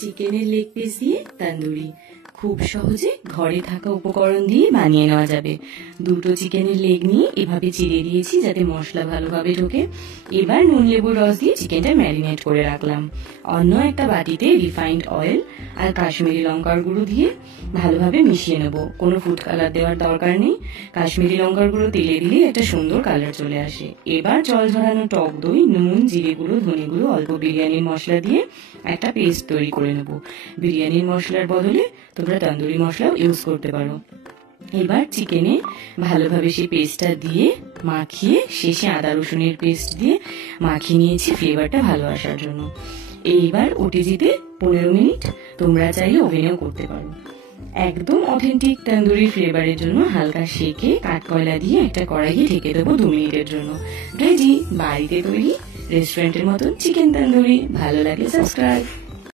চিকেনের leg piece দিয়ে তন্দুরি খুব সহজে ঘরে থাকা উপকরণ দিয়ে বানিয়ে নেওয়া যাবে। দুটো চিকেনের লেগ নিয়ে এভাবে চিড়ে দিয়েছি যাতে মশলা ভালোভাবে ঢোকে। এবার নুন লেবুর রস দিয়ে চিকেনটা ম্যারিনেট করে রাখলাম। অন্য একটা বাটিতে রিফাইন্ড অয়েল আর কাশ্মীরি লঙ্কার গুঁড়ো দিয়ে ভালোভাবে মিশিয়ে নেব। কোনো ফুড কালার দেওয়ার দরকার নেই, কাশ্মীরি লঙ্কার গুঁড়ো তেলে দিলে একটা সুন্দর কালার চলে আসে। এবার জল ঝরানো টক দই, নুন, জিরে গুঁড়ো, ধনে গুঁড়ো, অল্প বিরিয়ানির মশলা দিয়ে একটা পেস্ট তৈরি করে নেব। বিরিয়ানির মশলার বদলে তোমরা তন্দুরি মশলাও ইউজ করতে পারো। এবার চিকেনে ভালোভাবে সেই পেস্টটা দিয়ে মাখিয়ে শেষে আদা রসুনের পেস্ট দিয়ে মাখিয়ে নিয়েছি ফ্লেভারটা ভালো আসার জন্য। এইবার ওটিজিতে 15 মিনিট, তোমরা চাইলে ওভেনেও করতে পারো। একদম অথেন্টিক তন্দুরি ফ্লেভারের জন্য হালকা সেকে কাঠকয়লা দিয়ে একটা কড়াইয়ে ঢেকে দেবো 2 মিনিটের জন্য। রেডি, বাড়িতে তৈরি রেস্টুরেন্টের মতন চিকেন তন্দুরি। ভালো লাগলে সাবস্ক্রাইব।